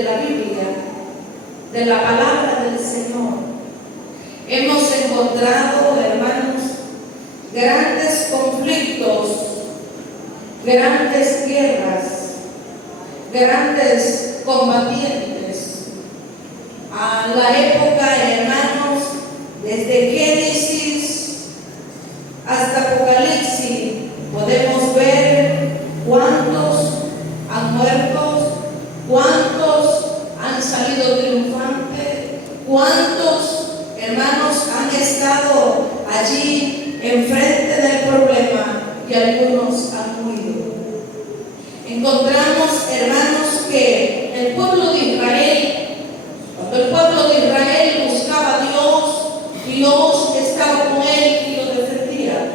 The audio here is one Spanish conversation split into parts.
de la Biblia, de la palabra del Señor, hemos encontrado, hermanos, grandes conflictos, grandes guerras, grandes combatientes. A la época, hermanos, desde Génesis hasta Apocalipsis, podemos ver cuántos han muerto, cuántos han salido triunfantes, cuántos hermanos han estado allí enfrente del problema y algunos han huido. Encontramos, hermanos, que el pueblo de Israel, cuando el pueblo de Israel buscaba a Dios, Dios estaba con él y lo defendía.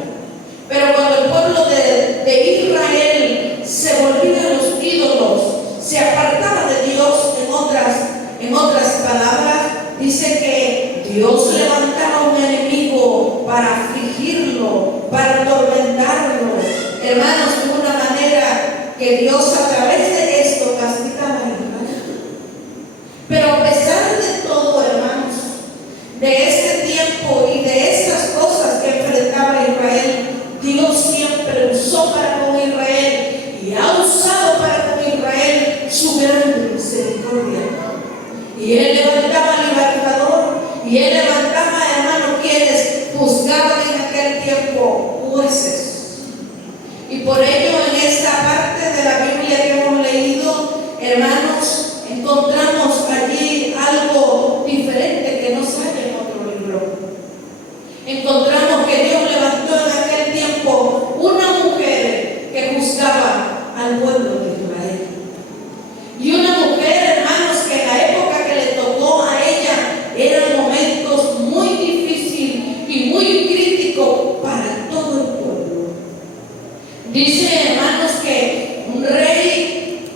Pero cuando el pueblo de Israel se volvía a los ídolos, se apartaba de Dios, en otras palabras, dice que Dios levantaba un enemigo para afligirlo, para atormentarlo, hermanos, de una manera que Dios a través de esto castigaba a Israel. Pero a pesar de todo, hermanos, de este tiempo y de estas cosas que enfrentaba Israel, Dios siempre usó para con Israel y ha usado para con Israel su gran misericordia. Y Él levantaba libertador, y Él levantaba, hermanos, quienes juzgaban en aquel tiempo, jueces. Y por ello, en esta parte de la Biblia que hemos leído, hermanos, encontramos allí algo diferente que no sale en otro libro. Encontramos que Dios levantó en aquel tiempo una mujer que juzgaba al pueblo de Israel. Y una mujer, hermanos, que en la época que le tocó a ella eran momentos muy difíciles y muy críticos para todo el pueblo. Dice, hermanos, que un rey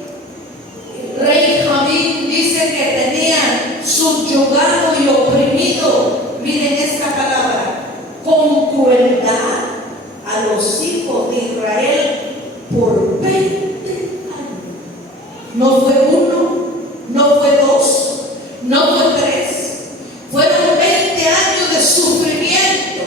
Javín, dice que tenía subyugado y oprimido, miren esta palabra, con crueldad a los hijos de Israel por 20 años. No fue uno, no fue dos, no fue tres, fueron 20 años de sufrimiento,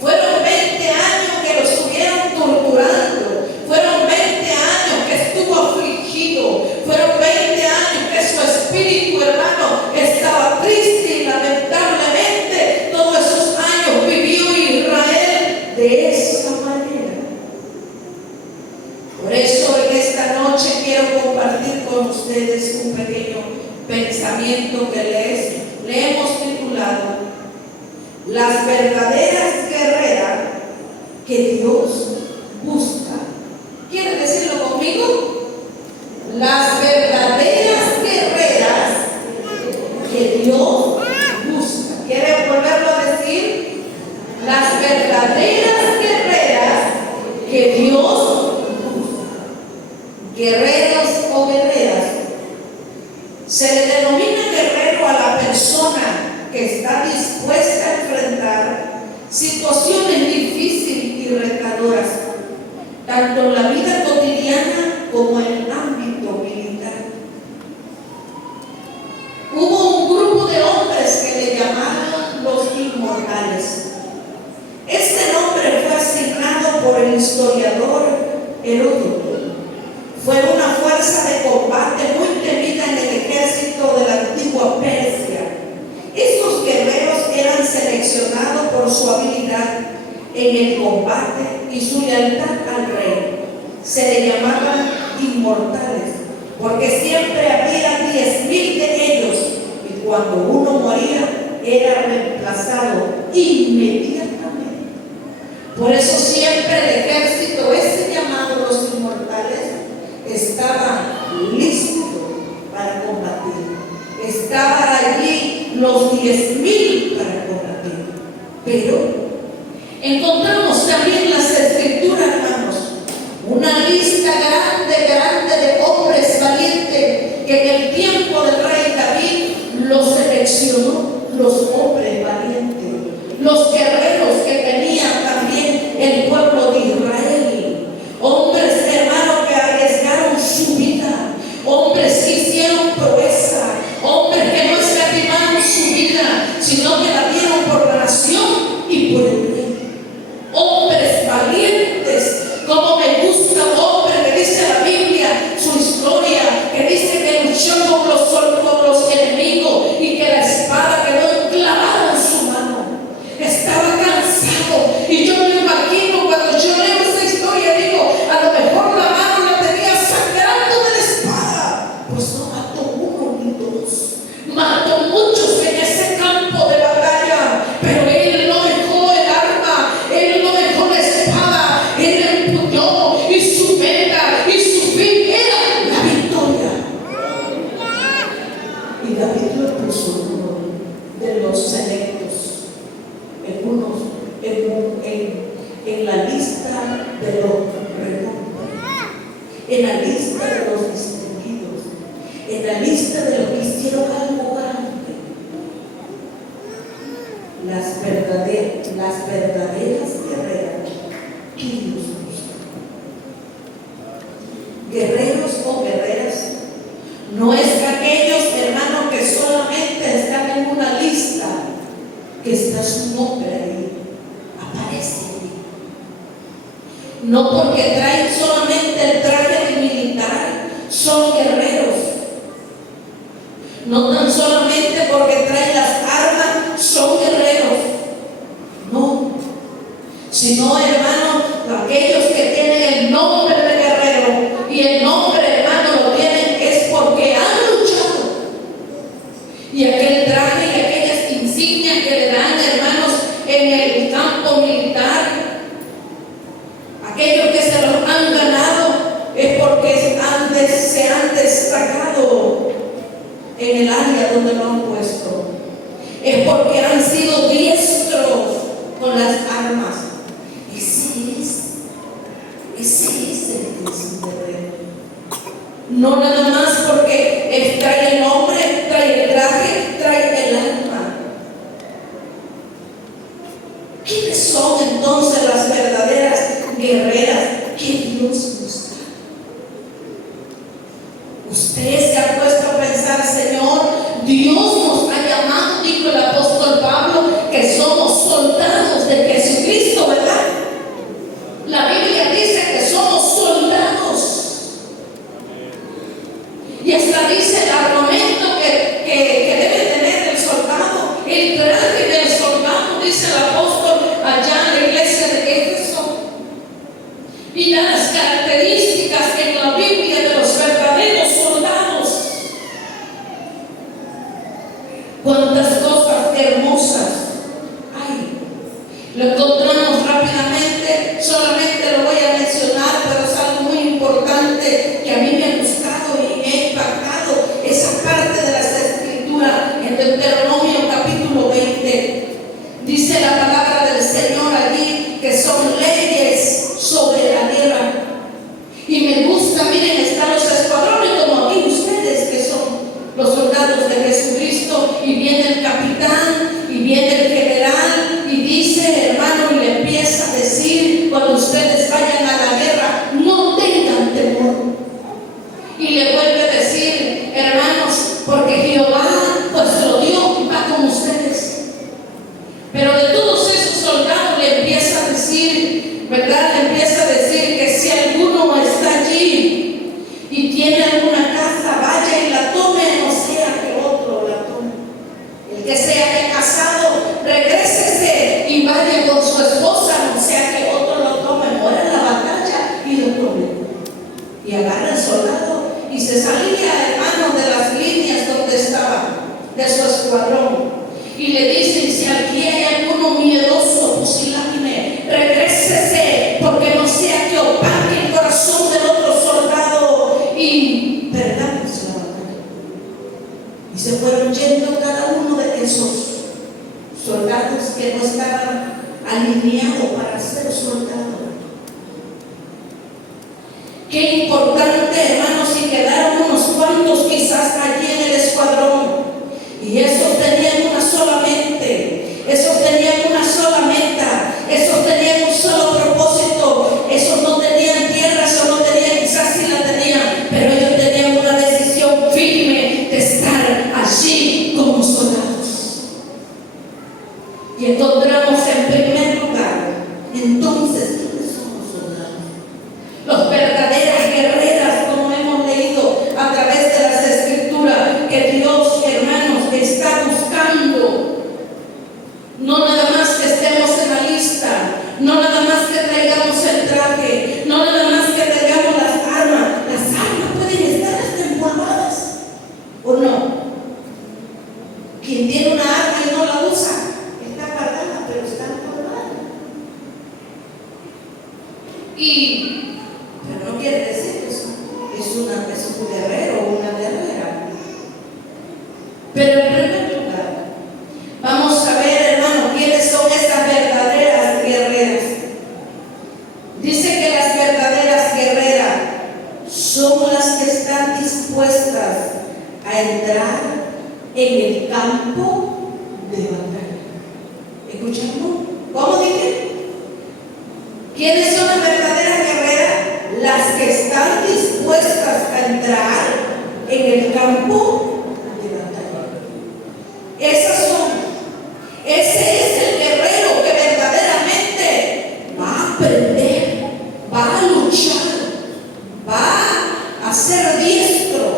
fueron 20 años que lo estuvieron torturando, fueron 20 años que estuvo afligido, fueron 20 años que su espíritu, hermano, estaba triste y lamentablemente todos esos años vivió Israel de esa manera. Por eso en esta noche quiero compartir con ustedes un pequeño pensamiento que le hemos titulado Las verdaderas guerreras que Dios busca. ¿Quieren decirlo conmigo? Las verdaderas guerreras que Dios busca. ¿Quieren volverlo a decir? Las verdaderas guerreras que Dios busca. Guerreros o guerreras. Se le denomina guerrero a la persona que está dispuesta a enfrentar situaciones difíciles y retadoras, tanto en la vida cotidiana como en el ámbito militar. Hubo un grupo de hombres que le llamaron los inmortales. Este nombre fue asignado por el historiador Heródoto. Fue una fuerza de combate muy temida en el ejército de la antigua Persia. Estos guerreros eran seleccionados por su habilidad en el combate y su lealtad al rey. Se le llamaban inmortales, porque siempre había 10,000 de ellos, y cuando uno moría, era reemplazado inmediatamente. Por eso siempre el ejército, ese llamado los inmortales, estaba listo para combatir. Estaban allí los 10,000 para combatir. Pero encontramos también las escrituras, hermanos, una lista grande de hombres valientes que en el tiempo del rey David los seleccionó, los hombres valientes, los guerreros que tenían también el pueblo de Israel, hombres, hermanos, que arriesgaron su vida, hombres que hicieron proeza, sino que la dieron por la nación y por el rey. Hombres valientes, como me gusta un hombre que dice la Biblia, su historia, que dice que luchó con los enemigos y que la espada quedó enclavada en su mano. Estaba cansado y yo me imagino cuando yo leo esa historia, digo, a lo mejor la mano la tenía sangrando de la espada. Pues no mató uno ni dos, mató muchos en ese campo de batalla, pero él no dejó el arma, él no dejó la espada, él empuñó y su meta y su fin era la victoria. Y David lo puso uno de los selectos en la lista de los renombrados, en la lista de los distinguidos, en la lista de los que hicieron algo grande. Las verdaderas guerreras que Dios busca. Guerreros o guerreras no es aquellos, hermanos, que solamente están en una lista, que está su nombre ahí, aparece ahí. No porque traen solamente el traje de militar, son guerreros. No tan solamente porque traen las armas, son guerreros. No, sino, hermano, aquellos que tienen el nombre de guerrero, y el nombre, hermano, lo tienen es porque han luchado. Y aquel traje y aquellas insignias que le dan, hermanos, en el campo militar, aquellos que se los han ganado es porque se han destacado en el área donde lo han puesto. Es porque han sido diestros con las armas. Ese es el que es un guerrero. No nada más porque trae el nombre, trae el traje, trae el arma. ¿Quiénes son entonces las verdaderas guerreras que Dios busca? Usted se ha puesto a pensar, Señor, Dios nos ha llamado, dijo el apóstol Pablo, que somos soldados de Jesucristo, ¿verdad? La Biblia dice que somos soldados. Y hasta dice el armamento que debe tener el soldado, el traje del soldado, dice el apóstol allá en la iglesia de Éfeso. Y las características en la Biblia de los verdaderos soldados. Cuántas cosas hermosas hay. Lo encontramos rápidamente, solamente lo voy a mencionar, pero es algo muy importante que a mí me ha gustado y me ha impactado. Esa parte de las escrituras en Deuteronomio capítulo 20. Dice la palabra del Señor allí que son leyes sobre la tierra. Y me gusta, miren, están los escuadrones como aquí ustedes que son los soldados de Jesucristo, y viene el capitán y viene el general y dice, hermano, y le empieza a decir, cuando ustedes vayan a la guerra, no tengan temor. Y le vuelve a decir, hermanos, porque Jehová pues lo dio y va con ustedes. Pero de todos esos soldados le empieza a decir, ¿verdad? Le empieza a decir que si alguno está allí y tiene alguna casa, vaya y la tome, no sea que otro la tome. El que se haya casado, regrésese y vaya con su esposa, no sea que otro lo tome, muera en la batalla y lo tome. Y agarra el soldado y se salía, hermano, de las líneas donde estaba, de su escuadrón. Y le dicen, si aquí hay alguno miedoso, pusilánime, regrésese, porque no sea que opaque el corazón del otro soldado y perdamos la batalla. Y se fueron yendo cada uno de esos soldados que no estaban alineados para ser soldados. Qué importante, hermanos, y quedaron unos cuantos quizás allí en el escuadrón. Y esos tenían una sola mente, esos tenían una sola meta, esos tenían un solo propósito, esos no tenían tierras o no tenían, quizás sí la tenían, pero ellos tenían una decisión firme de estar allí como soldados. Y encontramos en primer lugar, entonces, ¿quiénes son los soldados? Los verdaderas guerreras, como hemos leído a través de las Escrituras, que Dios, hermanos, está buscando. No nada más que estemos en la lista, no nada más que traigamos el traje, no nada más que traigamos las armas. Las armas pueden estar hasta empolvadas, ¿o no? Quien tiene una arma y no la usa, está cargada, pero está empolvada. Pero no quiere decir que es un guerrero o una guerrera. Pero en primer lugar, vamos a ver, hermano, quiénes son esas verdaderas guerreras. Dice que las verdaderas guerreras son las que están dispuestas a entrar en el campo de batalla. ¿Escuchamos? ¿Cómo dije? ¿Quiénes son las verdaderas guerreras? Las que están dispuestas a entrar en el campo de batalla. Esas son. Ese es el guerrero que verdaderamente va a aprender, va a luchar, va a ser diestro.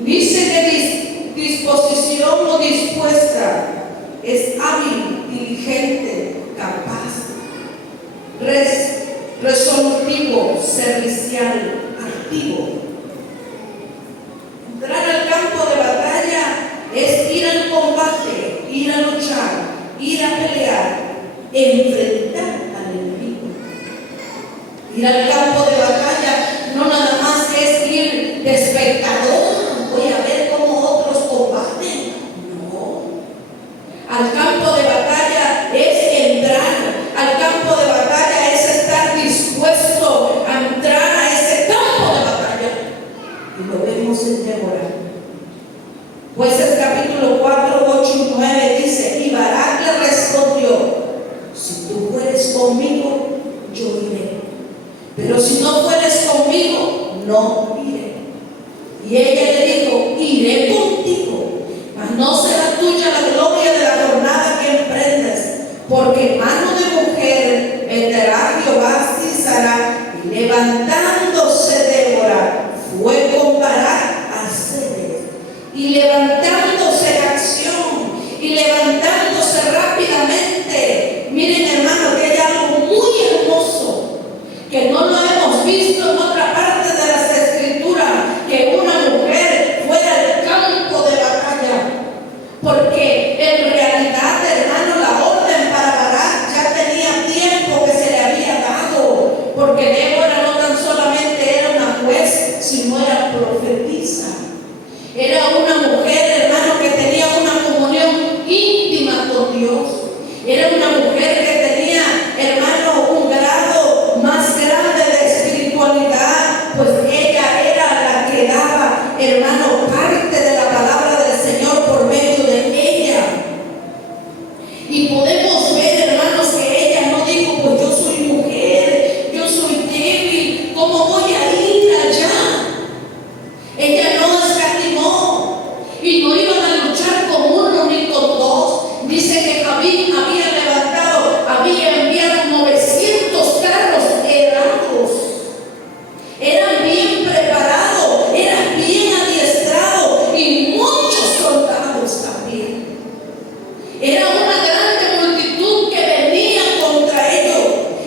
Dice que disposición o dispuesta es hábil, diligente, capaz, resolutivo, servicial, activo. Entrar al campo de batalla es ir al combate, ir a luchar, ir a pelear, enfrentar al enemigo. Ir al campo de batalla no nada más es ir de espectador, voy a ver cómo otros combaten. No. Al campo de batalla es entrar, al campo de batalla es estar dispuesto a entrar a ese campo de batalla. Y lo vemos en Débora. Jueces capítulo 4, 8 y 9 dice: y Barak le respondió: si tú fueres conmigo, yo iré, pero si no fueres conmigo, no iré. Y ella le dijo: iré contigo, mas no será tuya la gloria de la jornada que emprendes, porque mano de mujer meterá Jehová Sisara. Y levantándose Débora, fue con Barak a Zedes, y levantándose en acción, y levantándose rápidamente. Miren, hermano, que hay algo muy hermoso que no lo hemos visto en otra parte de las Escrituras, que una mujer fuera al campo de batalla. Porque en realidad, hermano, la orden para Barak ya tenía tiempo que se le había dado, porque Débora no tan solamente era una juez, sino era profetisa. Era una mujer, hermano, que tenía una comunión íntima con Dios. Era una mujer que tenía, hermano, un grado más grande de espiritualidad, pues ella era la que daba, hermano, parte de la palabra del Señor por medio de ella. Y podemos ver, hermanos, que ella no dijo: pues yo soy mujer, yo soy débil, ¿cómo voy a ir allá? Ella no escatimó y no iban a luchar con uno ni con dos. Dice que Javín había enviado 900 carros herrados. Eran bien preparados, eran bien adiestrados, y muchos soldados también. Era una grande multitud que venía contra ellos.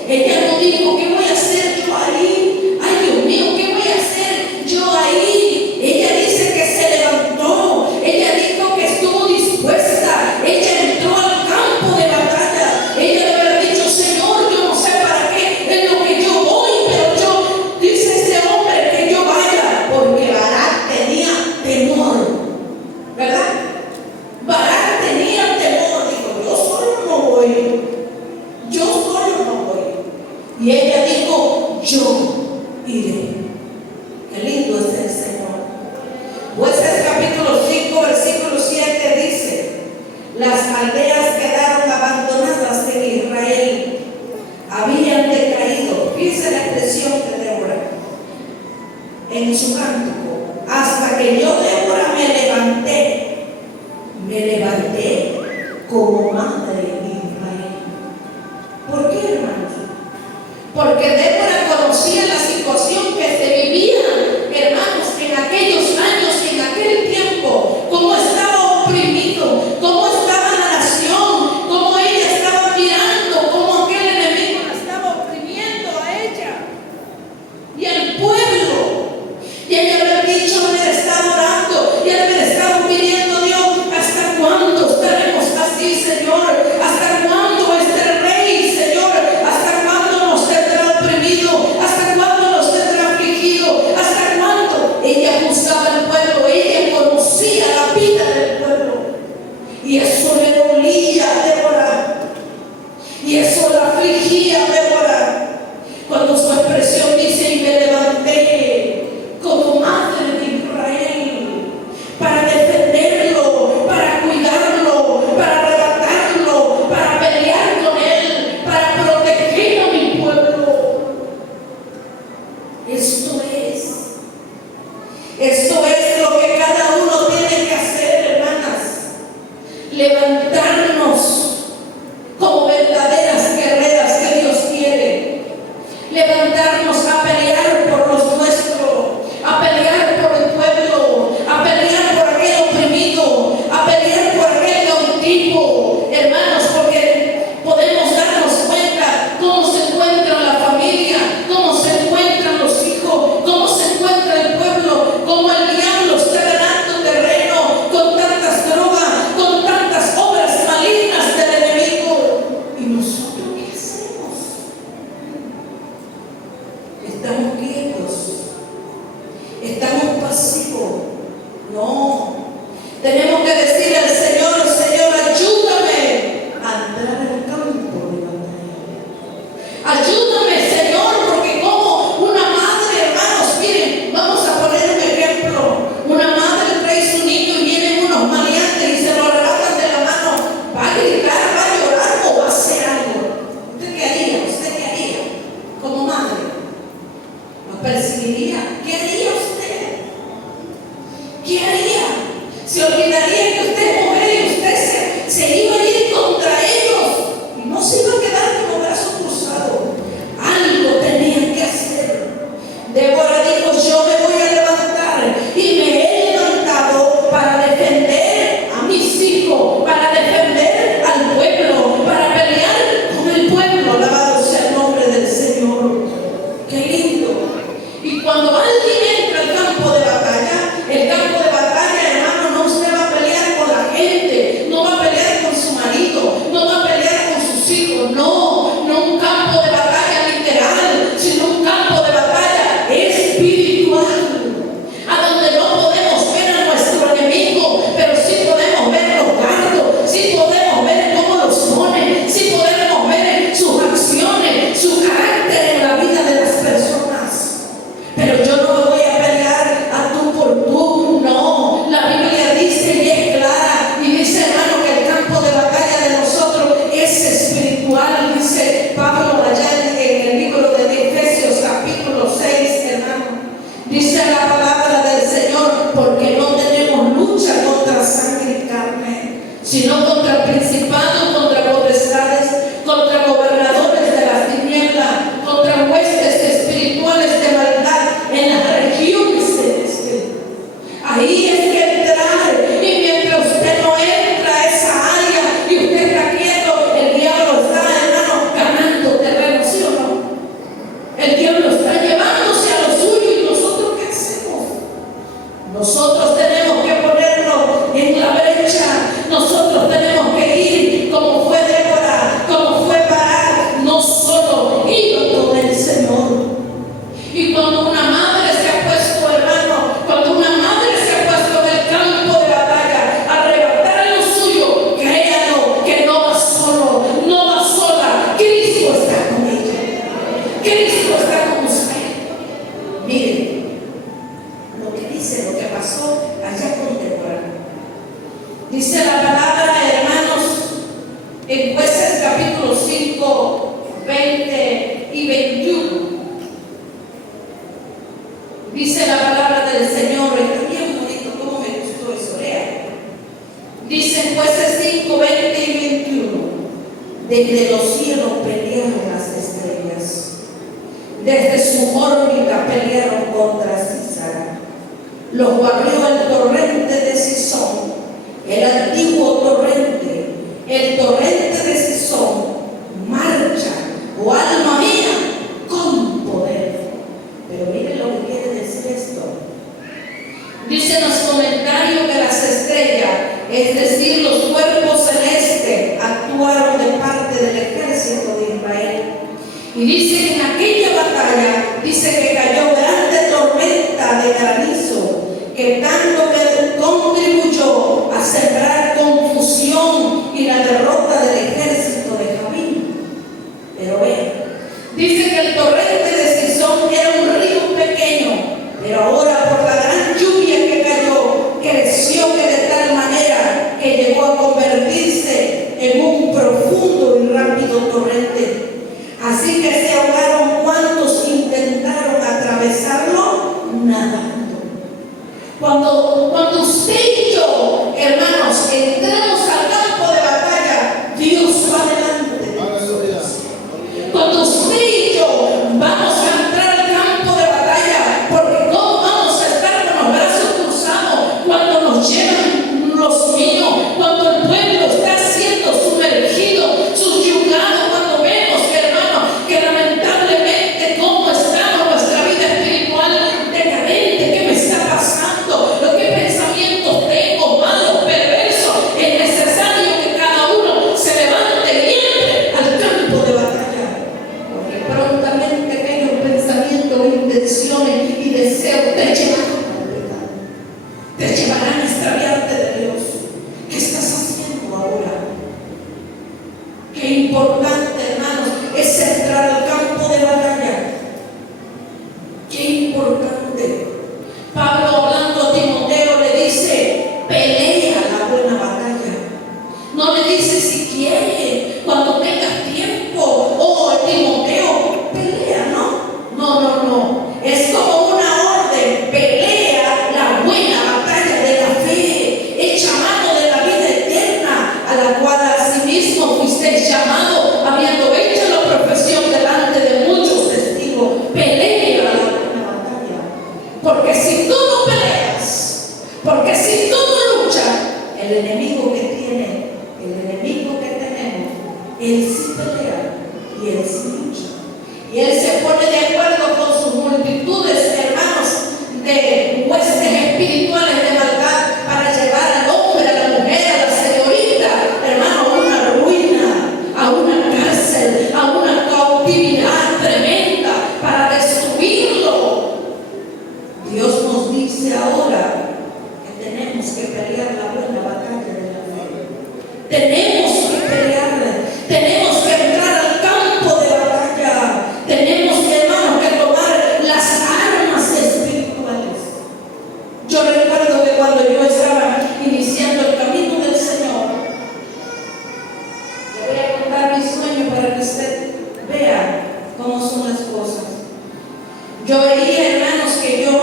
Ella no dijo: ¿qué voy a hacer yo ahí? Ay, Dios mío, ¿qué voy a hacer yo ahí? Ella dice que se levantó, ella dijo que estuvo dispuesta, ella entró al campo de batalla. Ella le había dicho: Señor, yo no sé para qué es lo que yo voy, pero yo, dice este hombre, que yo vaya, porque Barak tenía temor, ¿verdad? Barak tenía temor, dijo: yo solo no voy, yo solo no voy. Y ella dijo: yo iré. Qué lindo es el Señor. Jueces capítulo 5, versículo 7 dice: las aldeas quedaron abandonadas en Israel, habían decaído. Fíjense la expresión de Débora en su cántico: hasta que yo, Débora, me levanté como madre de Israel. ¿Por qué, hermanos? Porque Débora conocía la situación que se vivía, hermanos, en aquellos años, en aquel tiempo, cómo estaba oprimido, cómo estaba la nación, cómo ella estaba mirando, cómo aquel enemigo la estaba oprimiendo a ella y al pueblo. Y ella había dicho, haber estado orando y haber estado pidiendo: Dios, ¿hasta cuándo estaremos así, Señor? ¿Hasta cuándo este rey, Señor? ¿Hasta cuándo nos tendrá oprimido? ¿Hasta cuándo nos tendrá afligido? ¿Hasta cuándo? Ella juzgaba al pueblo, ella conocía la vida del pueblo, y eso le dolía a Débora, y eso la afligía a Débora. Cuando su expresión dice: y me levanté como madre de Israel para defenderlo, para cuidarlo, para arrebatarlo, para pelear con él, para proteger a mi pueblo. Esto es lo que cada uno tiene que hacer, hermanas: levantarnos como verdaderas guerreras que Dios quiere, levantarnos a pelear por los nuestros, a pelear por el pueblo, a pelear por aquel oprimido, a pelear por aquel cautivo, hermanos, porque podemos darnos cuenta cómo se encuentra la familia, cómo se encuentran los hijos, cómo se encuentra el pueblo, cómo el diablo está ganando terreno con tantas drogas, con tantas obras malignas de Desde los cielos pelearon las estrellas. Desde su órbita pelearon contra Sísara. Los barrió el torrente de Sison, el antiguo torrente, el torrente de Sison. Marcha, oh alma mía, con poder. Pero miren lo que quiere decir esto. Dice en los comentarios que las estrellas, es decir, los cuerpos celestes, actuaron de parte del ejército de Israel. Y dice que en aquella batalla, dice que cayó grande tormenta de granizo, que tanto que contribuyó a sembrar confusión y la derrota del ejército de Jabín. Pero vean, dice que el torrente de Sison era un río pequeño, pero ahora por la gran lluvia que cayó, creció que de tal manera que llegó a convertirse en un profundo y rápido torrente. Así que se ahogaron cuantos intentaron atravesarlo nadando. Cuando usted y yo, hermanos, entramos al campo de batalla, Dios va delante de nosotros. Cuando usted y yo vamos a entrar al campo de batalla, porque no vamos a estar con los brazos cruzados cuando nos llevan los míos, cuando el pueblo está siendo sumergido, subyugado, cuando vemos, hermano, que lamentablemente cómo estamos nuestra vida espiritual decadente, qué me está pasando, lo que pensamientos tengo, malos, perversos. Es necesario que cada uno se levante y entre al campo de batalla, porque prontamente aquellos pensamientos, intenciones y deseos te llevarán al pecado, te llevarán a extraviarte de Dios. ¿Qué estás haciendo ahora? Qué importante, hermanos, es entrar al campo de batalla. Qué importante. Pablo, hablando a Timoteo, le dice: pelea la buena batalla. No le dice si quiere, cuando tengas tiempo, oh Timoteo, pelea, ¿no? No. Es como una orden: pelea la buena batalla de la fe, echa mano de la vida eterna, a la cual asimismo fuisteis llamados, habiendo hecho la profesión delante de muchos testigos. Pelea la buena batalla. Porque si tú no peleas, porque si tú no luchas, el enemigo que tiene, el enemigo que tenemos, él sí pelea y él sí lucha. Y él se pone de acuerdo con sus multitudes, hermanos, de huestes espirituales de maldad para llevar al hombre, a la mujer, a la señorita, hermano, a una ruina, a una cárcel, a una cautividad tremenda, para destruirlo. Dios nos dice ahora que tenemos que pelear la buena batalla de la fe. Tenemos que pelearla, tenemos que entrar al campo de batalla, tenemos que, hermanos, que tomar las armas espirituales. Yo recuerdo que cuando yo estaba iniciando el camino del Señor, le voy a contar mi sueño para que usted vea cómo son las cosas. Yo veía, hermanos, que yo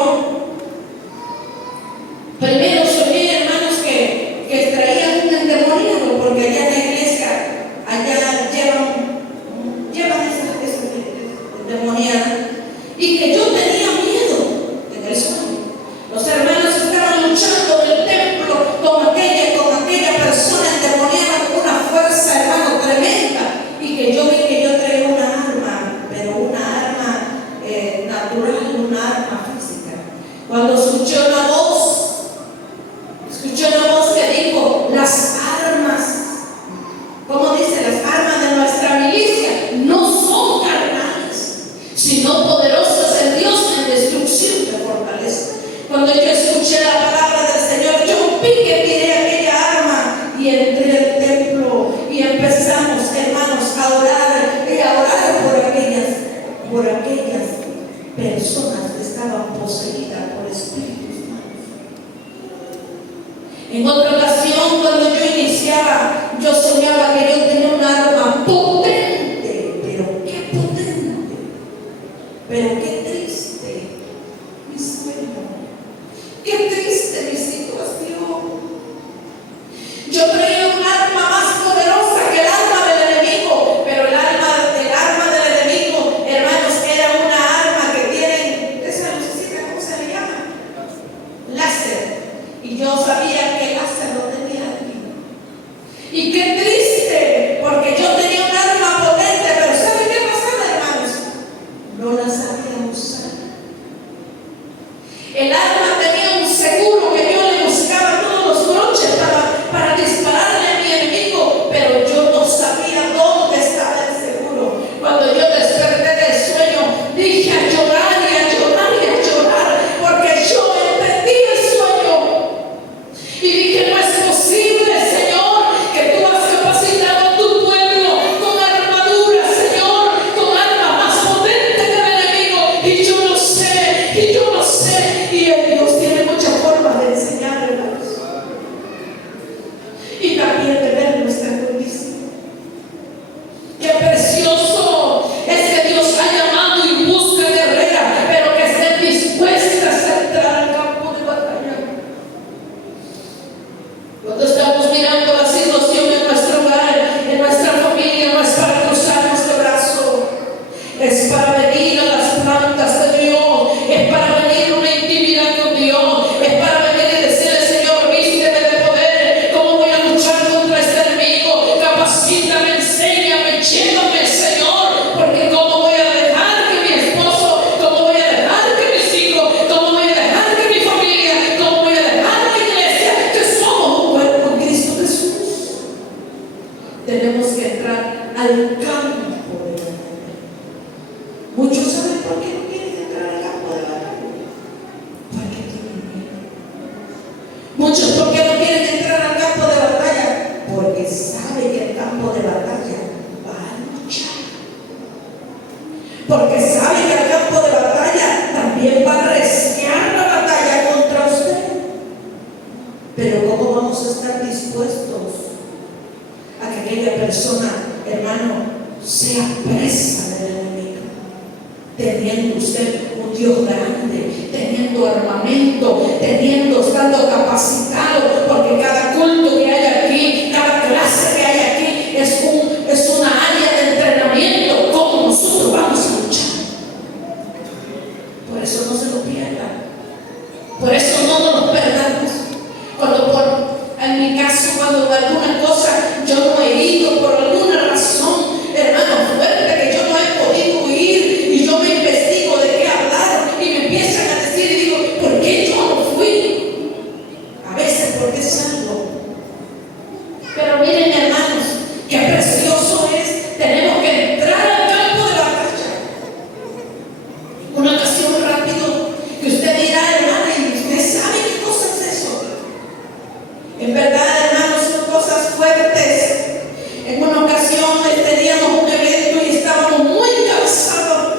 primero soñé, hermanos, que traían un endemoniado, porque allá en la iglesia, allá llevan esa endemoniada, y que yo tenía miedo en el sueño. Los hermanos estaban luchando en el templo con aquella persona endemoniada con una fuerza, hermano, tremenda, y que yo vi que yo traía una arma, pero una arma natural, una tenemos que entrar al campo de batalla. Muchos saben por qué no quieren entrar al campo de batalla. Porque tienen miedo. Muchos por qué no quieren entrar al campo de batalla. Porque saben que el campo de batalla va a luchar. Porque saben que el campo de batalla también va a arreciar la batalla contra usted. Pero ¿cómo vamos a estar dispuestos a que aquella persona, hermano, sea presa del enemigo? Teniendo usted un Dios grande, teniendo armamento, estando capacitado, porque cada culto que hay aquí, cada clase que hay aquí es una área de entrenamiento. ¿Cómo nosotros vamos a luchar? Por eso no se lo pierdan. Por eso no nos perdamos. En mi caso, cuando alguna cosa yo no he ido por alguna razón, hermano, fuerte, que yo no he podido ir, y yo me investigo de qué hablar y me empiezan a decir, y digo, ¿por qué yo no fui? A veces porque salgo. Pero miren, hermanos, qué precioso es. Tenemos que entrar al campo de batalla. Una ocasión rápido que usted dirá, hermana, y usted sabe qué cosa es eso. En verdad, hermanos, son cosas fuertes. En una ocasión teníamos un evento y estábamos muy cansados,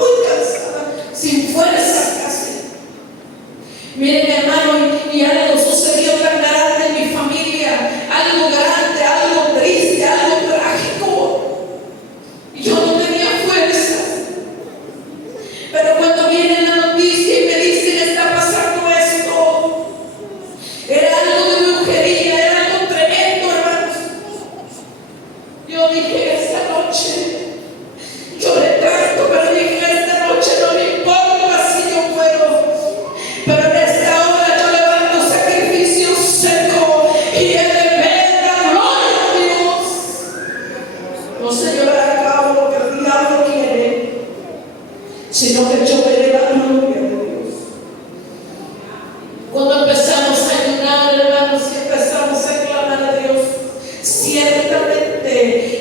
sin fuerzas casi. Miren, hermano, y algo sucedió tan grande en mi familia, algo grande, algo triste, algo trágico. Y yo no tenía fuerzas. Pero cuando viene la noticia y me dicen, está pasando esto, era algo de brujería, era algo tremendo, hermanos. Yo dije esta noche, lloré tanto, pero dije esta noche no me importa si yo muero, pero en esta hora yo levanto sacrificio seco y he de ver la gloria de Dios. No se llevará a cabo lo que el diablo quiere, sino que yo veré la gloria de Dios. Cuando empezamos a ayunar, hermanos, y empezamos a clamar a Dios, ciertamente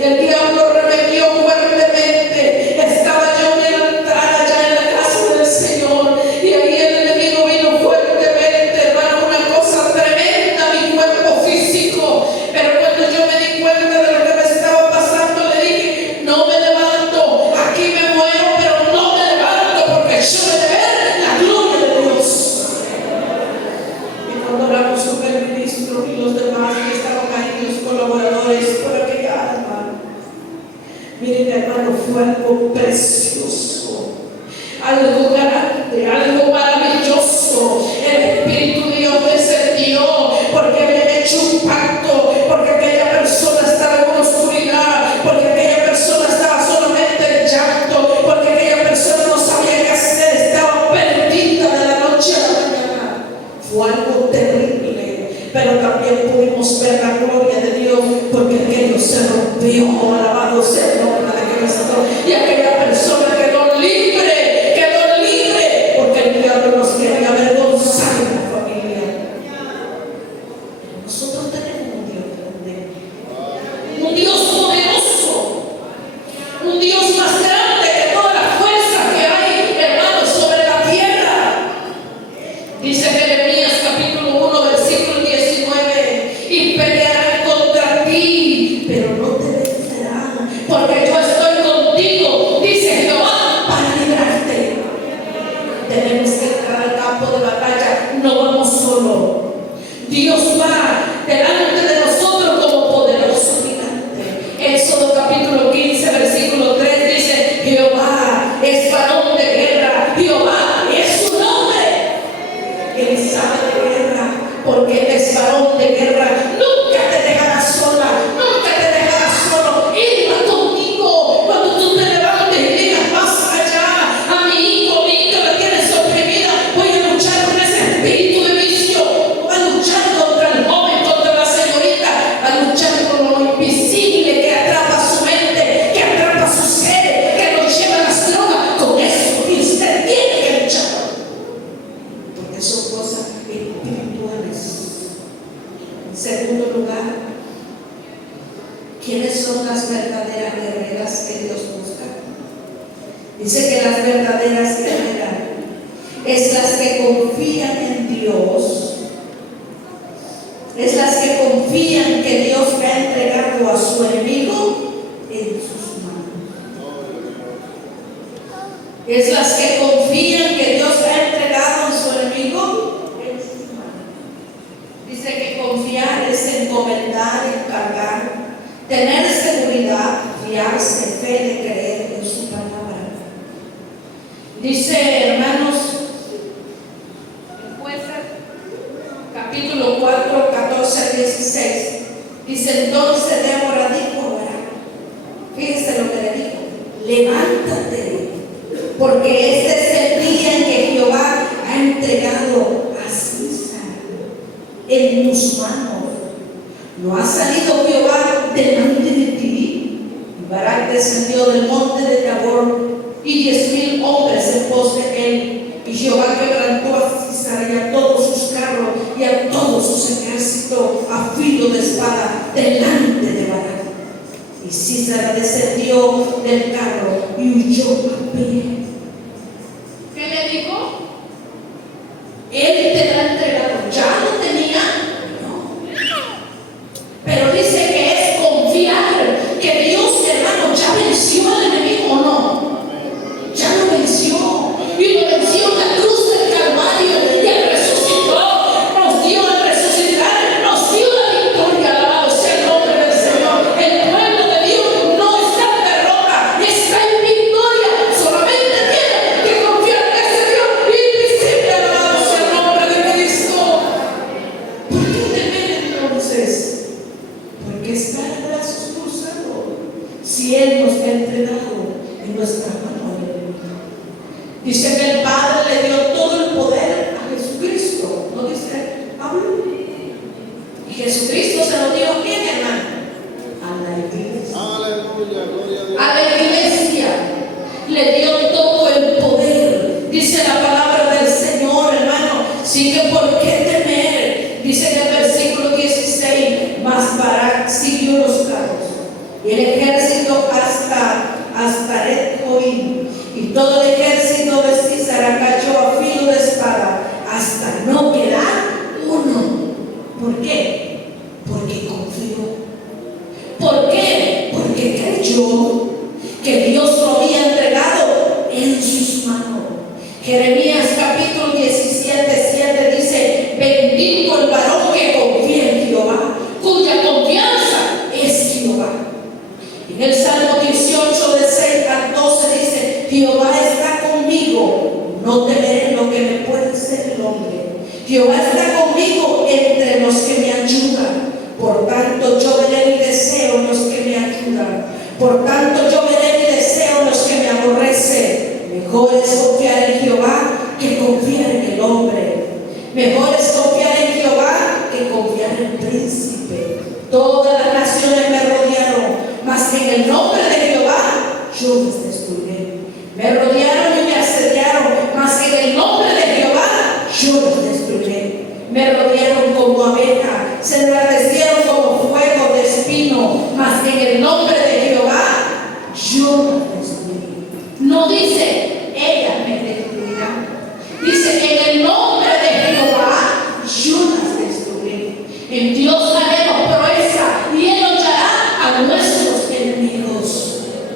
el diablo remedió fuertemente. Estaba yo en el altar allá en la casa del Señor, y ahí el enemigo vino fuertemente, hermano, una cosa tremenda a mi cuerpo físico. Pero cuando yo me di cuenta de lo que me estaba pasando, le dije, no me levanto, aquí me muero, pero no me levanto, porque yo he de ver la gloria de Dios. Y cuando hablamos con el ministro y los demás que estaban ahí, los colaboradores por aquella alma, miren, hermano, fue algo precioso, algo grande, algo maravilloso. El Espíritu de Dios descendió porque habían hecho un pacto, porque aquella persona estaba en una oscuridad, porque aquella persona estaba solamente en llanto, porque aquella persona no sabía qué hacer, estaba perdida de la noche a la mañana. Fue algo terrible, pero también pudimos ver la gloria de Dios, porque aquello se rompió. Alabado sea el nombre de Cristo. Y aquella persona quedó libre, porque el diablo nos quería avergonzar en la familia. Nosotros tenemos un Dios grande, un Dios poderoso, un Dios más grande que toda la fuerza que hay, hermanos, sobre la tierra. Dice Jeremías capítulo 1, versículo 19, y pelearán contra ti, pero no te vencerán, porque yo estoy contigo, dice Jehová, para librarte. Tenemos que entrar al campo de batalla, no vamos solo. Dios va delante de nosotros como poderoso gigante. Éxodo capítulo 15, versículo 3 dice, Jehová es varón de guerra, Jehová es su nombre. Él sabe de guerra, porque Él es varón de guerra. Nunca te dejará sola, nunca te dejará solo. Él va contigo cuando tú te levantes y digas, más allá, a mi hijo, mi hija la tienes oprimida, voy a luchar con ese espíritu de vicio, va a luchar contra el joven, contra la señorita, va a luchar con lo invisible que atrapa su mente, verdaderas guerreras que Dios busca. Dice que las verdaderas guerreras es las que confían en Dios, es las que confían que Dios ha entregado a su enemigo en sus manos. Es las que confían que Dios ha entregado a su enemigo en sus manos. Dice que confiar es encomendar, encargar, tener seguridad, fiarse, fe de creer en su palabra. Dice, hermanos, en Jueces, capítulo 4, 14 al 16, dice: entonces Débora dijo a Barak, fíjense lo que le dijo: levántate, porque este es el día en que Jehová ha entregado a Sisera en tus manos. ¿No ha salido Jehová delante de ti? Y Barak descendió del monte de Tabor, y 10,000 hombres en pos de él. Y Jehová quebrantó a Sisera y a todos sus carros y a todos sus ejércitos a filo de espada delante de Barak. Y Sisera descendió del carro y huyó a pie. ¿Qué le dijo? Él te lo ha entregado. Ya lo tenía. Pero dice que es confiar que Dios, hermano, ya venció al enemigo, ¿o no? Ya lo venció. Y lo venció en la cruz del Calvario. Y Él resucitó. Nos dio al resucitar. Nos dio la victoria. Alabado sea el nombre del Señor. El pueblo de Dios no está en derrota. Está en victoria. Solamente tiene que confiar en ese Dios invisible. Alabado sea el nombre de Cristo. ¿Por qué temer entonces? Porque está en brazos cruzados. Si Él nos ha entregado en nuestra mano. Dice que el Padre le dio todo el poder a Jesucristo. ¿No dice Pablo? Y Jesucristo se lo dio a quién, hermano? A la iglesia. Aleluya, gloria a Dios. A la iglesia le dio todo el poder. Dice la palabra del Señor, hermano. Así que ¿por qué temer? Dice en el versículo 16: mas Barak siguió los carros y el ejército hasta Asparet-Joim, y todo el ejército de Sisera cayó a filo de espada hasta no quedar uno. ¿Por qué? Porque confió. ¿Por qué? Porque creyó que Dios lo había entregado en sus manos. Jeremías capítulo 17, 7 dice: bendito el varón que confía en Jehová, cuya confianza es Jehová. En el Salmo 18, de 6 al 12 dice: Jehová está conmigo, no temeré lo que me puede hacer el hombre. Jehová está conmigo entre los que me ayudan. Por tanto yo veré mi deseo en los que me ayudan. Por tanto yo veré mi deseo en los que me aborrecen. Mejor es confiar en Jehová que confiar en el hombre. Mejor es confiar en Jehová que confiar en el príncipe. Todas las naciones me rodearon, mas en el nombre de Jehová yo los destruiré. Me rodearon y me asediaron, mas en el nombre de Jehová yo los destruiré. Me rodearon como abeja, se enardecieron como fuego de espino, mas en el nombre de Jehová yo los destruiré. No dice ella me destruirá, dice en el nombre de Jehová yo las destruiré. En Dios haremos proeza y Él hollará a nuestros enemigos.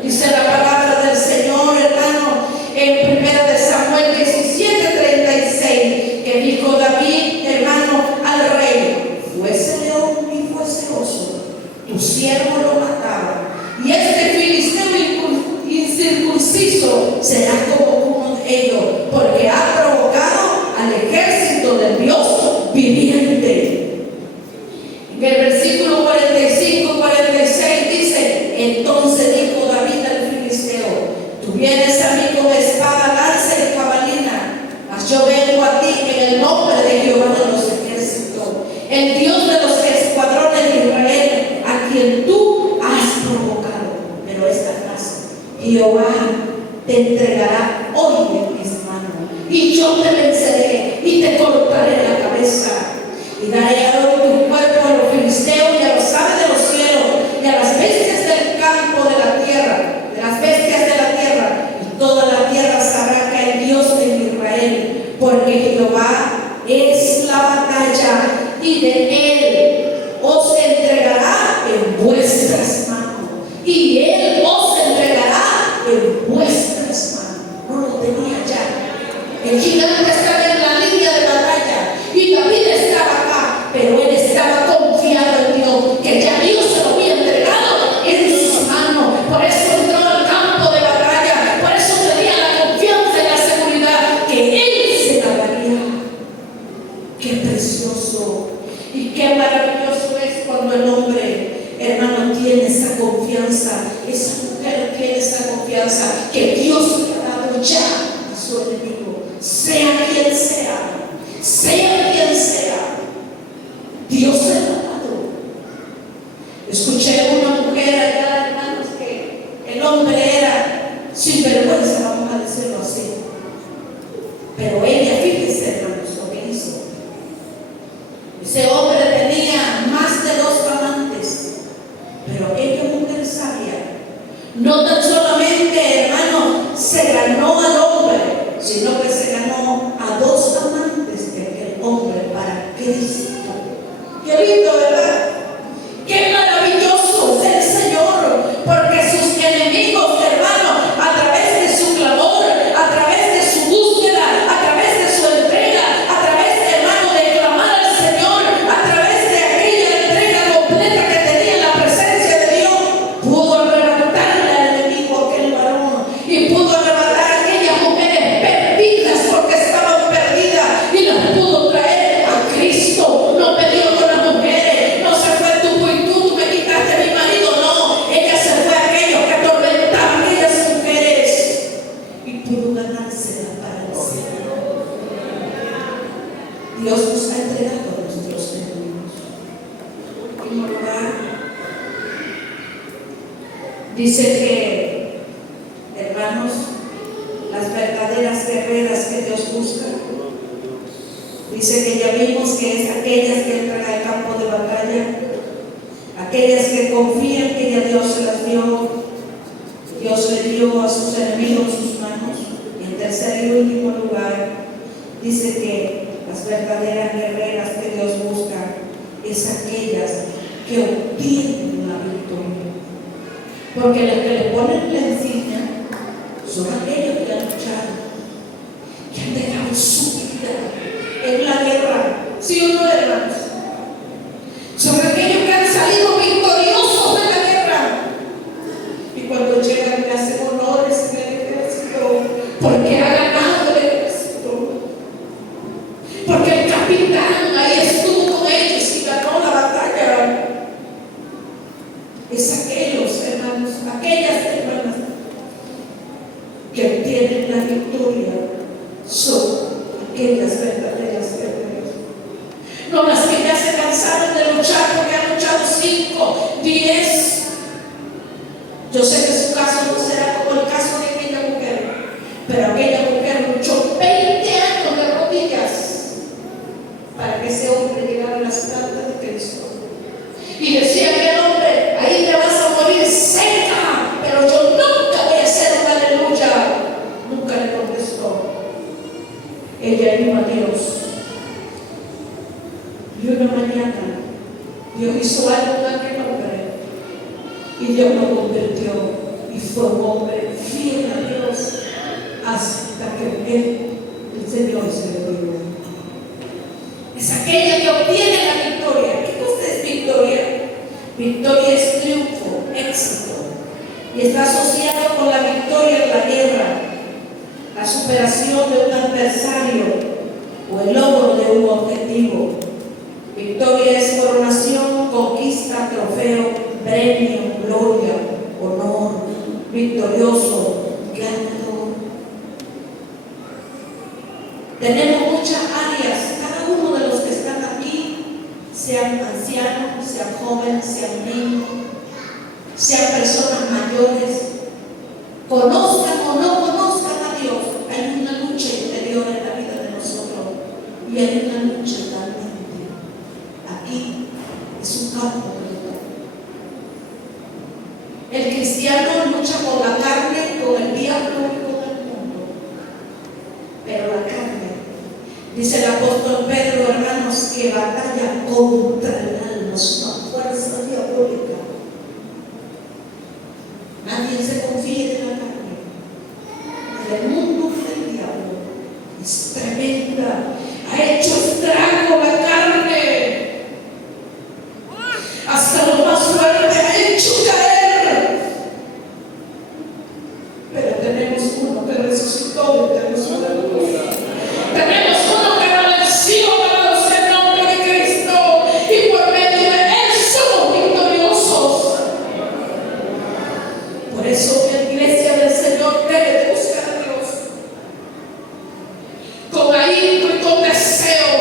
Dice la palabra del Señor, hermano, en 1 Samuel 17:36, que dijo David, hermano, al rey: fuese león y fuese oso, tu siervo lo mataba, y este filisteo incircunciso será como uno de ellos, porque ha provocado al ejército del Dios viviente. En el versículo 45 y 46 dice: entonces dijo David al filisteo: tú vienes a mí con espada, lanza y jabalina, mas yo vengo a ti en el nombre de Jehová de los ejércitos, el Dios de los escuadrones de Israel, a quien tú has provocado. Pero esta frase: Jehová te entregará hoy en mis manos, y yo te venceré y te cortaré la cabeza, y daré a tu cuerpo a los filisteos y a los aves de los cielos y a las bestias del campo porque Jehová es la batalla y de él os entregará en vuestras manos. Y él os entregará en vuestras manos. No lo tenía ya. El gigante estaba en la línea de batalla y David estaba acá, pero él estaba confiado en Dios, que ya Dios se lo había entregado en sus manos. Por eso entró al campo de batalla, por eso tenía la confianza y la seguridad que él se la daría. Qué precioso y qué maravilloso es cuando el hombre, hermano, tiene esa confianza, esa mujer tiene esa confianza que Dios le ha dado ya a su enemigo, sea quien sea, sea quien sea. Dios se lo ha dado. Escuché una mujer allá, hermanos, que el hombre era sinvergüenza, vamos a decirlo así. Pero ella, fíjense, hermanos, lo que hizo. Ese hombre tenía más de 2 amantes, pero ella, mujer sabia, no tan solamente, hermano, se ganó al hombre, sino que se ganó a 2 amantes de aquel hombre para Cristo. Qué lindo, ¿verdad? Qué maravilloso es el Señor, porque sus enemigos, hermano, a través de su clamor, a través de su búsqueda, a través de su entrega, a través, hermano, de clamar al Señor, a través de aquella entrega completa que tenía en la presencia de Dios, pudo arrebatarle al enemigo aquel varón y pudo arrebatar a aquellas mujeres perdidas porque estaban perdidas y las pudo traer a Cristo. No peleó con las mujeres, no se fue tú y tú me quitaste mi marido, no, ella se fue a aquellos que atormentaban a aquellas mujeres y pudo ganársela para el Señor. Dios nos ha entregado a nuestros enemigos. En primer lugar, dice que, hermanos, las verdaderas guerreras que Dios busca, dice que ya vimos que es aquellas que entran al campo de batalla, aquellas que confían que ya Dios se las dio, Dios le dio a sus enemigos en sus manos. Y en tercer y último lugar, dice que las verdaderas guerreras que Dios busca es aquellas que obtienen la victoria. Porque las que le ponen la insignia son aquellos que han luchado, que han dejado su vida en la guerra. ¿Sí o no, hermanos? Son aquellos que han salido victoriosos de la guerra. Y cuando llegan le hacen honores en el ejército, porque ha ganado el ejército. Porque el capitán ahí estuvo con ellos y ganó la batalla. Es aquellos, hermanos, aquellas hermanas que obtienen la victoria, son aquellas verdaderas guerreras. No las que ya se cansaron de luchar porque han luchado 5, 10. Yo sé que su caso no será como el caso de aquella mujer, pero aquella mujer luchó 20 años de rodillas para que ese hombre llegara a las plantas de Cristo. Y decía aquel hombre: ahí te vas a morir seca, pero yo nunca voy a hacer una aleluya. Nunca le contestó. Ella iba a Dios. Y una mañana Dios hizo algo en aquel hombre y Dios lo convirtió y fue un hombre fiel a Dios hasta que el Señor se le dio. Es aquella que obtiene la victoria. ¿Qué cosa es victoria? Victoria es triunfo, éxito, y está asociado con la victoria en la guerra, la superación de un adversario o el logro de un objetivo. Victoria es coronación, conquista, trofeo, premio, gloria, honor, victorioso, ganador. Tenemos muchas áreas, cada uno de los que están aquí, sean ancianos, sean jóvenes, sean niños, sean personas mayores, conozcan o no conozcan a Dios, hay una lucha interior en la vida de nosotros y hay una lucha también. Aquí es un campo de batalla. El cristiano lucha con la carne, con el diablo y con el mundo, pero la carne Dice el apóstol Pedro, hermanos, que batalla contra el alma, es una fuerza diabólica. Nadie se confía en la carne. El mundo del diablo es tremenda. Ha hecho estrago la carne. Hasta lo más fuerte ha hecho caer. Pero tenemos uno que resucitó de entre nosotros. Tenemos uno que ha vencido para los en nombre de Cristo. Y por medio de él somos victoriosos. Por eso la iglesia del Señor debe de buscar a Dios con ahínco y con deseo.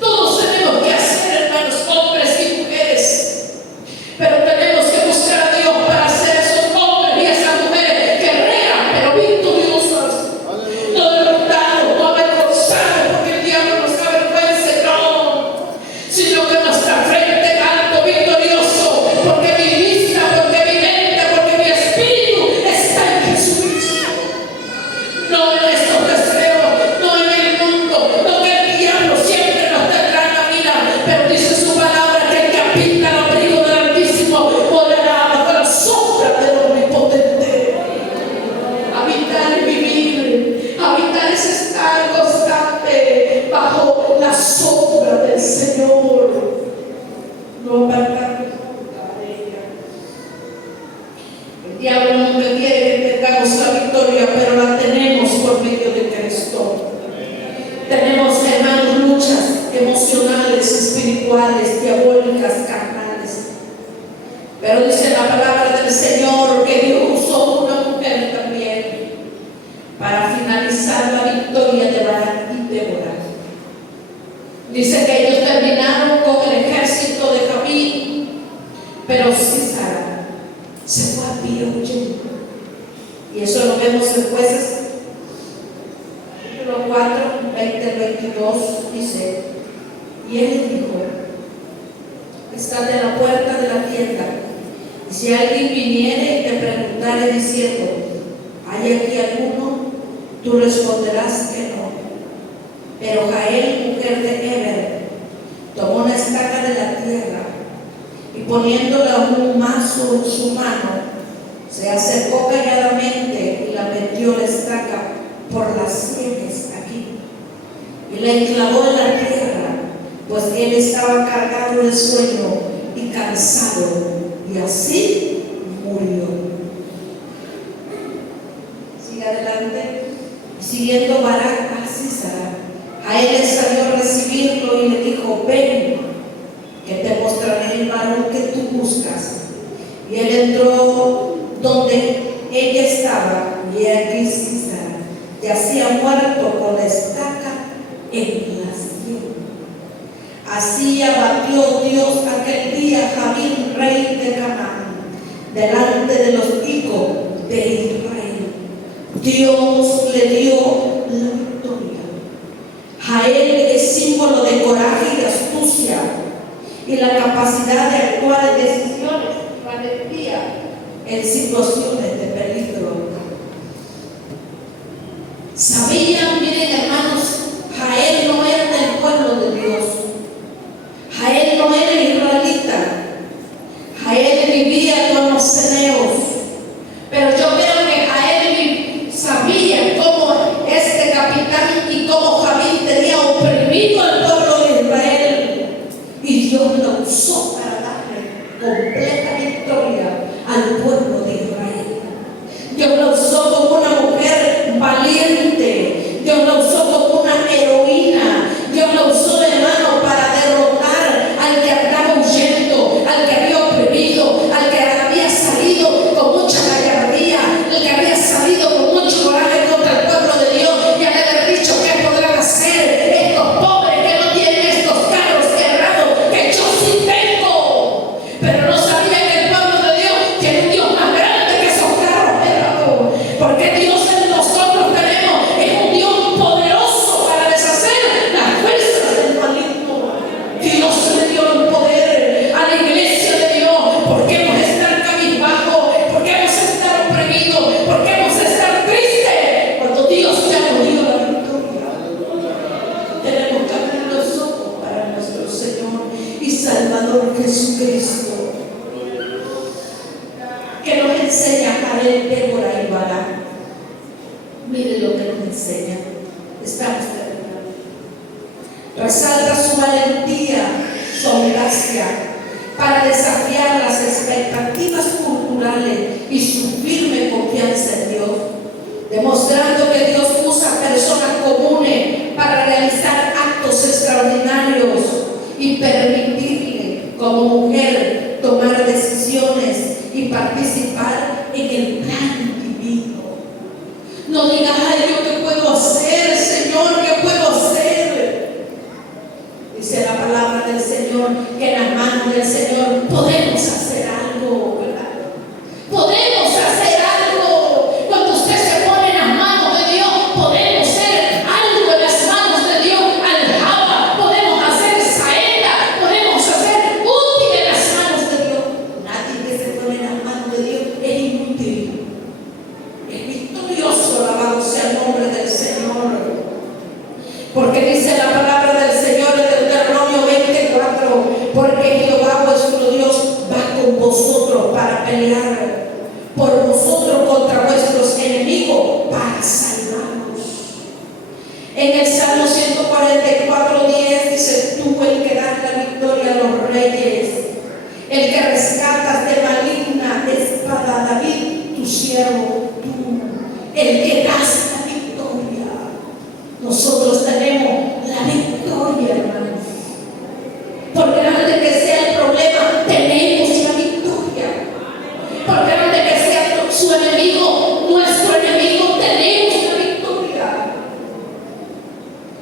Todos tenemos que hacer, hermanos, hombres y mujeres, pero tenemos que buscar a Dios para ser esos hombres y esas mujeres guerreras, pero victoriosas. No derrotados, no avergonzados, porque el diablo nos avergüence, no, sino que nuestra frente alto, victorioso, porque mi vista, porque mi mente, porque mi espíritu está en Jesucristo. No en estos deseos, no en el mundo, no que el diablo siempre nos tendrá en la vida, pero dice su palabra que el que habita al abrigo del Altísimo morará bajo la sombra del Omnipotente. Habitar es vivir, habitar es estar constante bajo la sombra del Señor. No apartarnos nunca de ella. El diablo nunca quiere que tengamos la victoria, pero la tenemos por medio de Cristo. Tenemos, hermanos, luchas emocionales, espirituales, diabólicas, carnales. Pero dice la palabra del Señor que Dios usó una mujer también para finalizar la victoria de Barak y Débora. Dice que ellos terminaron con el ejército de Jabín, pero Sisara se fue a pie huyendo. Y eso lo vemos en Jueces, capítulo 4, 20 al 22, dice, y él le dijo, está de la puerta de la tienda, y si alguien viniere y te preguntare diciendo, ¿hay aquí alguno? Tú responderás que no. Pero Jael, mujer de Heber, tomó una estaca de la tierra, y poniéndola un mazo en su mano, se acercó calladamente y la metió la estaca por las sienes aquí, y la enclavó en la tierra, pues él estaba cargado de sueño y cansado, y así murió. Sigue adelante. Siguiendo Barak a Sisara, a él le salió a recibirlo y le dijo, ven, que te mostraré el varón que tú buscas. Y él entró donde ella estaba, y aquí Sisara yacía muerto con la estaca en la sien. Así abatió Dios aquel día a Jabín, rey de Canaán, delante de los hijos de Israel. Dios le dio la victoria. Jael es símbolo de coraje y de astucia, y la capacidad de actuar en decisiones y valentía en situaciones de peligro. Sabían, miren hermanos, Jael no era del pueblo de Dios. Jael no era israelita. Jael vivía con los ceneos. Pero yo creo que Jael sabía cómo este capitán y cómo Jabín tenía oprimido al pueblo de Israel. Y Dios lo usó para darle completa victoria al pueblo de Israel. Dios lo usó como una mujer valiente. enseña a él, Débora y Barak. Mire lo que nos enseña. Estamos terminando. Resalta su valentía, su audacia, para desafiar las expectativas culturales y su firme confianza en Dios, demostrando que Dios usa personas comunes para realizar actos extraordinarios y permitirle como mujer tomar decisiones y participar en el plan divino. No digas, ay, ¿yo qué puedo hacer, Señor? ¿Qué puedo hacer? Dice la palabra del Señor que en las manos del Señor podemos hacer algo, ¿verdad? Podemos hacer algo. Cuando usted se pone en las manos de Dios, podemos hacer algo en las manos de Dios. Aljaba, podemos hacer saeta, podemos hacer útil en las manos de Dios. Nadie que se pone en las manos de Dios es inútil. Es victorioso, alabado sea el nombre del Señor. Porque dice la palabra del Señor en Deuteronomio 24, porque Jehová vuestro Dios va con vosotros para pelear por vosotros contra vuestros enemigos, para salvaros. En el Salmo 144:10 dice, tú el que das la victoria a los reyes, el que rescatas de maligna espada, David, tu siervo, tú, el que das la victoria. Nosotros tenemos la victoria, hermanos. Porque antes de que sea el problema, tenemos la victoria. Porque antes de que sea su enemigo, nuestro enemigo, tenemos la victoria.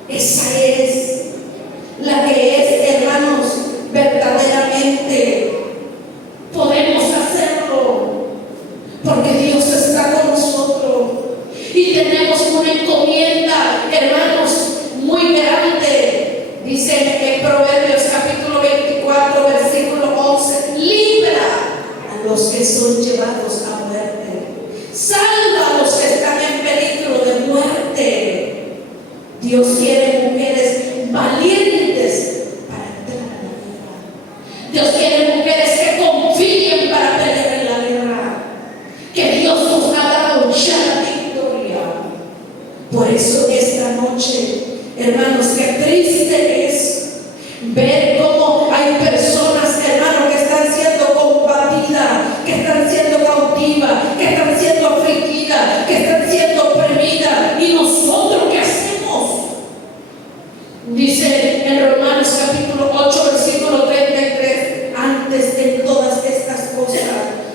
Esa es la que es, hermanos, verdaderamente podemos hacerlo. Porque Dios está con nosotros. Y tenemos una encomienda, hermanos, muy grande. Dice en Proverbios capítulo 24, versículo 11, libra a los que son llevados a muerte, salva a los que están en peligro de muerte. Dios quiere mujeres valientes para entrar a la guerra. Dios quiere mujeres que confíen para pelear en la guerra. Que Dios nos ha dado ya la victoria. Por eso esta noche, hermanos, qué triste es ver cómo hay personas, hermanos, que están siendo combatidas, que están siendo cautivas, que están siendo afligidas, que están siendo oprimidas. ¿Y nosotros qué hacemos? Dice en Romanos capítulo 8, versículo 33, antes de todas estas cosas,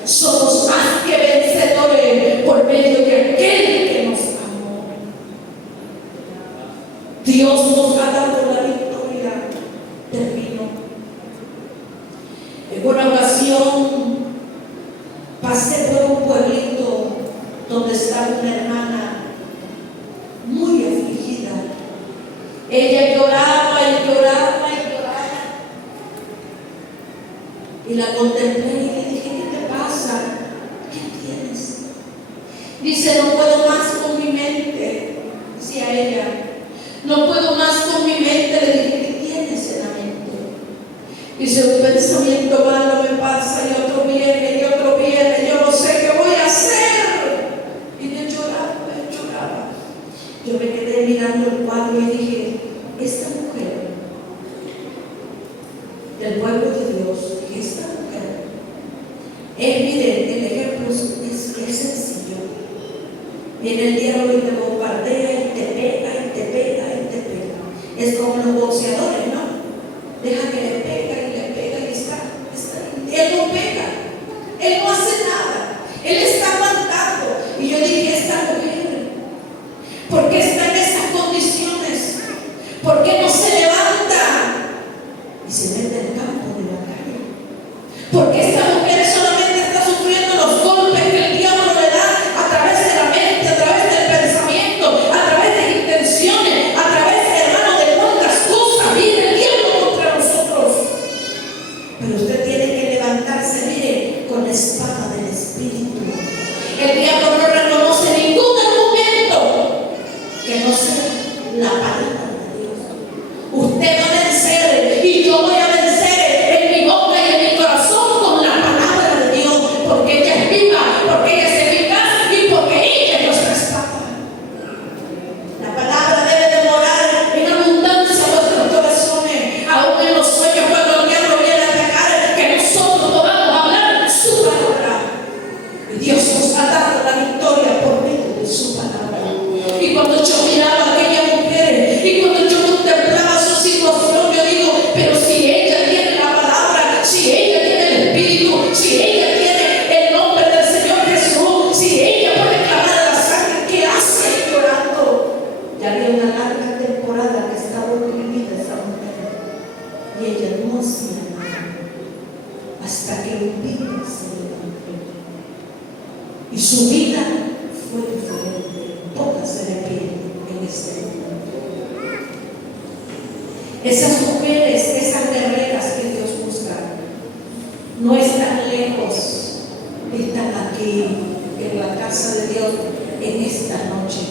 somos más que vencedores por medio de aquel que nos amó. Dios nos ha dado la victoria. Termino. En una ocasión pasé por un pueblito donde estaba una hermana muy afligida. Ella lloraba y lloraba y lloraba. Y la contemplé y le dije, ¿qué te pasa? ¿Qué tienes? Dice, no puedo más con mi mente. Decía ella, no puedo más con mi mente. Le dije, ¿qué tienes en la mente? Dice, un pensamiento malo me pasa y otro viene y otro viene. Yo no sé qué voy a hacer. Y yo lloraba. Yo me quedé mirando el cuadro y dije, esta mujer del pueblo de Dios, y esta mujer, miren, el ejemplo es sencillo. Viene el diablo y te bombardea y te pega y te pega y te pega. Es como los boxeadores, ¿no? Deja que le pega y está. Él no pega, él no hace nada, él está aguantando. Y yo dije, esta mujer, ¿por qué está en esas condiciones? ¿Por qué no se levanta y se mete en el campo de batalla? Porque esta mujer solamente está sufriendo los golpes que el diablo le da a través de la mente, a través del pensamiento, a través de intenciones, a través, hermano, de cuántas cosas viene el diablo contra nosotros. Pero usted tiene que levantarse, mire, con la espada del Espíritu. El diablo no reconoce ningún argumento que no sea la palabra de Dios. Usted va a vencer y yo voy a vencer en mi boca y en mi corazón con la palabra de Dios, porque ella es viva, porque ha dado la victoria por medio de su palabra. Y cuando yo miraba a aquella mujer, y cuando yo contemplaba su situación, yo digo, pero si ella tiene la palabra, si ella tiene el Espíritu, si ella tiene el nombre del Señor Jesús, si ella puede clamar a la sangre, ¿qué hace llorando? Ya había una larga temporada que estaba oprimida esa mujer, y ella no hacía nada hasta que un día se levantó y su vida fue diferente. Póngase de pie en este momento. Esas mujeres, esas guerreras que Dios busca, no están lejos, están aquí en la casa de Dios en esta noche.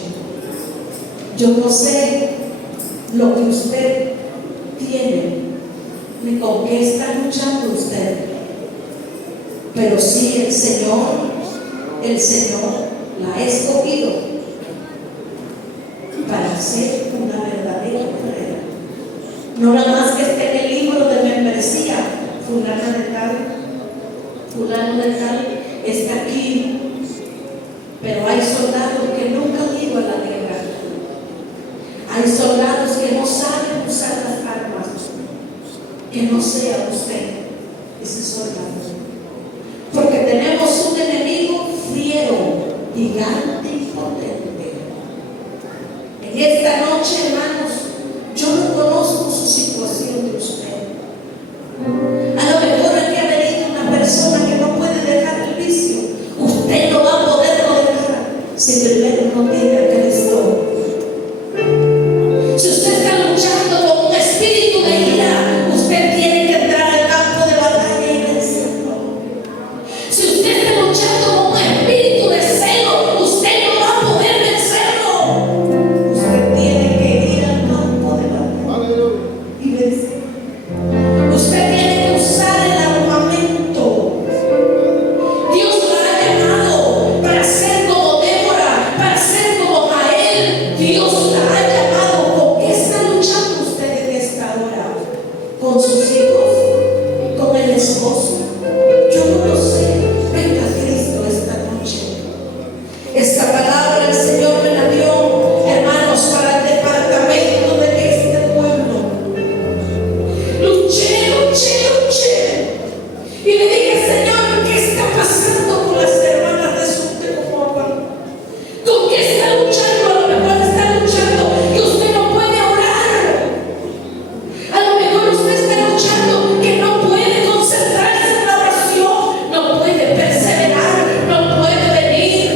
Yo no sé lo que usted tiene ni con qué está luchando usted, pero sí el Señor la ha escogido para ser una verdadera guerrera. No nada más que esté en el libro de membresía, fulano de tal está aquí, pero hay soldados que nunca han ido a la guerra. Hay soldados que no saben usar las armas. Que no sea usted ese soldado, porque tenemos un enemigo fiero, gigante y potente. En esta noche, hermanos, yo no conozco su situación de usted. A lo mejor aquí ha venido una persona que no puede dejar el vicio. Usted no va a poderlo dejar si primero no tiene a Cristo. Si usted está luchando con un espíritu de ira, usted tiene que entrar al campo de batalla y vencerlo. Si usted está luchando con un espíritu de celo, usted no va a poder vencerlo. Usted tiene que ir al campo de batalla y vencerlo. Usted tiene que usar el armamento. Dios la ha llamado para ser como Débora, para ser como Jael. Dios la ha llamado. ¿Con qué está luchando usted en esta hora? ¿Con sus hijos? ¿Con el esposo? Yo no lo sé. Venga a Cristo esta noche. Esta palabra el Señor me la dio, hermanos, para el departamento de este pueblo. Luché. Y le dije, Señor, ¿qué está pasando con las hermanas de Suntecomopan? ¿Con qué está luchando? A lo mejor está luchando que usted no puede orar. A lo mejor usted está luchando que no puede concentrarse en la oración, no puede perseverar, no puede venir.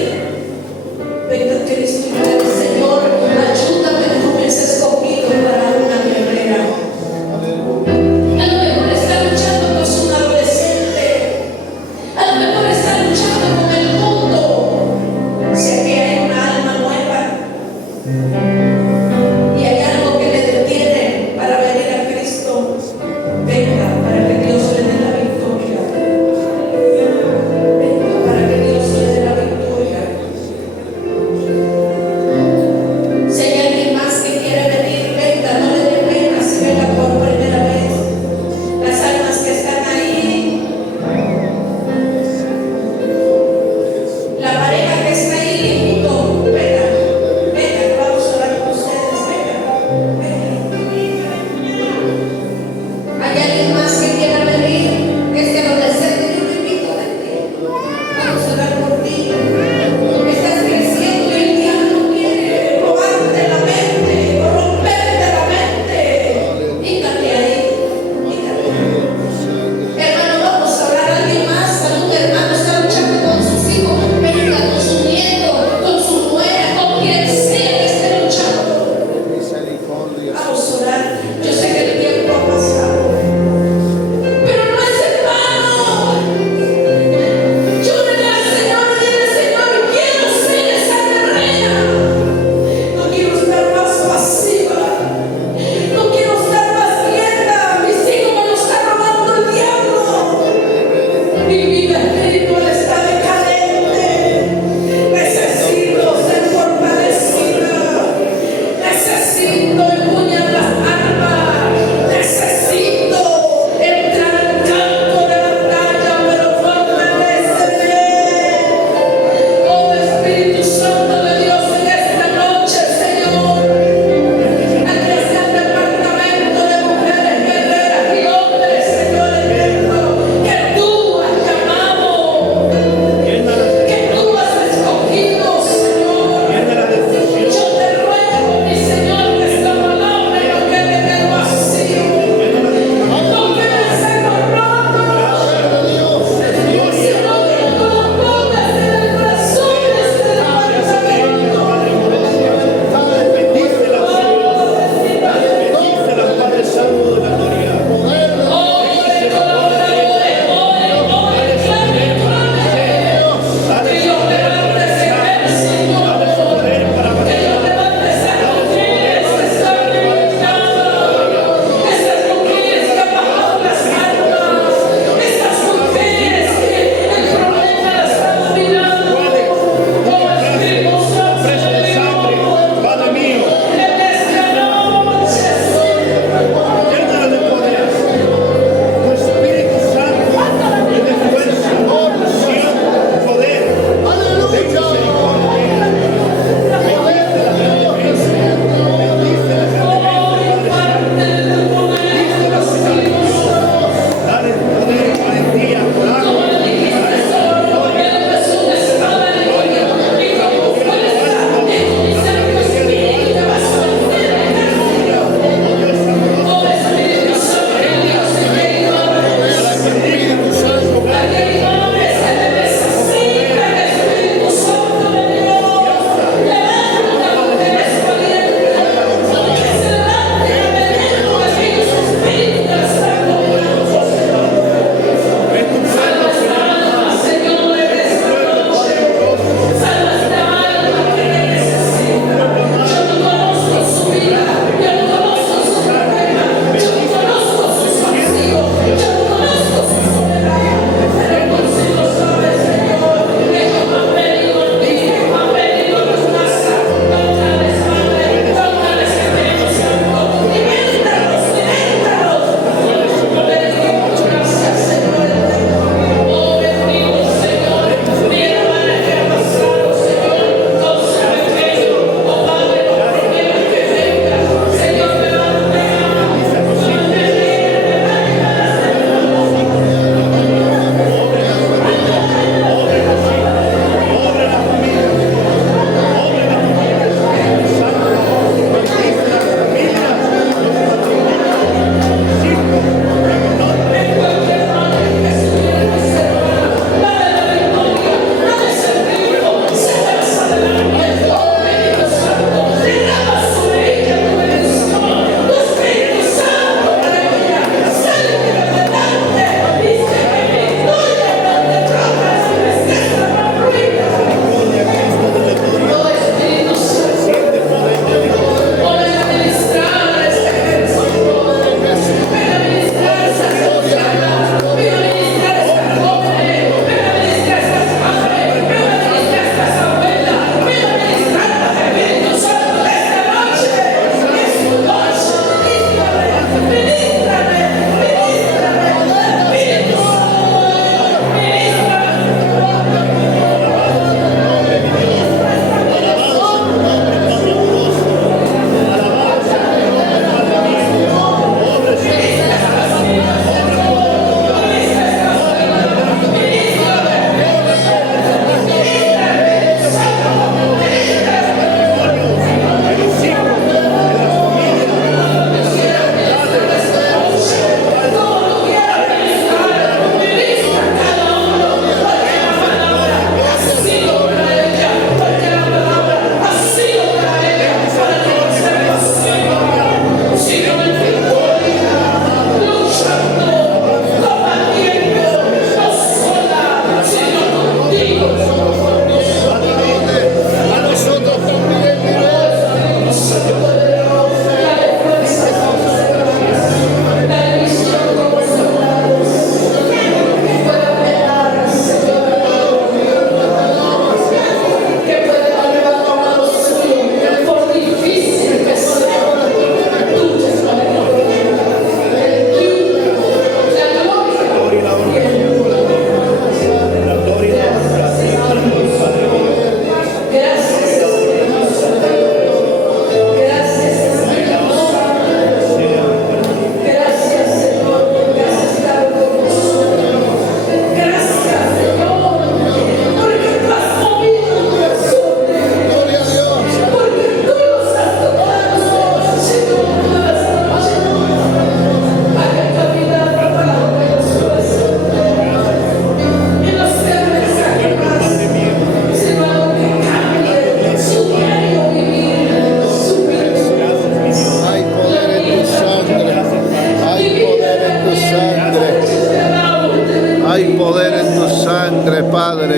poder en tu sangre, Padre.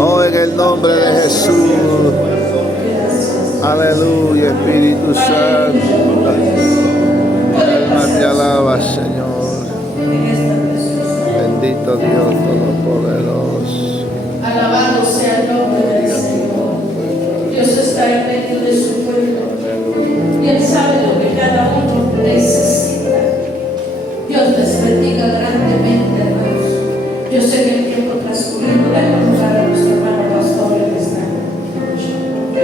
Oh, en el nombre de Jesús. Aleluya, Espíritu Santo. Alma te alaba, Señor. Bendito Dios Todopoderoso. Alabado sea el nombre del Señor. Dios está en medio de su pueblo y Él sabe lo que cada uno necesita. Dios les bendiga grandemente, hermanos. Yo sé que el tiempo transcurrido le va a a nuestro hermano